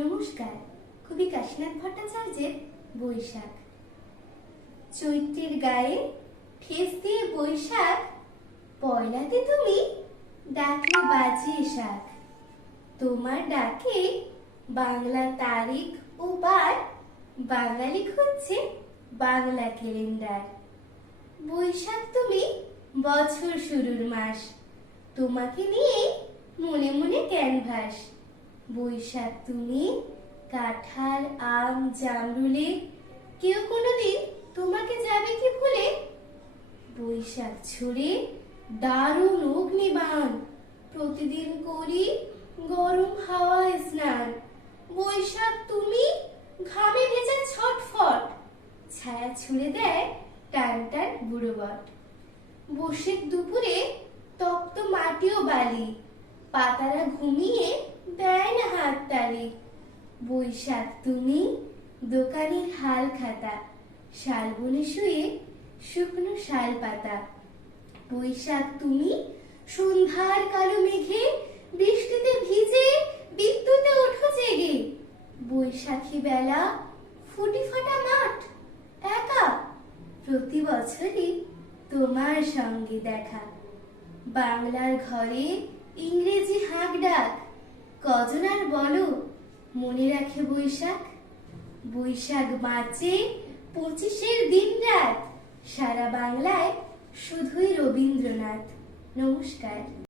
নমস্কার, কবি কাশীনাথ ভট্টাচার্যের বৈশাখ। চৈত্রের গায়ে ঠেস দিয়ে বৈশাখ, পয়লাতে তুমি ডাকলে বাজিয়ে শাক। তোমার ডাকে বাংলা তারিখ ও বার বাঙালি খুঁজছে বাংলা ক্যালেন্ডার। বৈশাখ তুমি বছর শুরুর মাস, তোমাকে নিয়ে মনে মনে ক্যানভাস। বৈশাখ তুমি কাঁঠাল, আম, জামরুলে। কেউ কোনোদিন তোমাকে যাবে কি ভুলে? বৈশাখ ছুড়ে দারুণ অগ্নিবাণ প্রতিদিন করি গরম হাওয়ায় স্নান। বৈশাখ তুমি, ঘামে ভেজা ছটফট। ছায়া ছুড়ে দেয় টান টান বুড়ো বট। বসের দুপুরে তপ্ত মাটি ও বালি। পাতারা ঘুমিয়ে দেয় না হাত তালি বৈশাখ তুমি দোকানের হাল খাতা। শালবনে শুয়ে শুকনো শাল পাতা। বৈশাখ তুমি, সন্ধ্যার কালো মেঘে বৃষ্টিতে ভিজে বিদ্যুতে ওঠো জেগে। বৈশাখী বেলা ফুটি ফাটা মাঠ, একা। প্রতি বছরই তোমার সঙ্গে দেখা। বাংলার ঘরে ইংরেজি হাঁক ডাক কজন আর বলো? মনে রাখে বৈশাখ। বৈশাখ বাঁচে পঁচিশের দিন রাত। সারা বাংলায় শুধুই রবীন্দ্রনাথ। নমস্কার।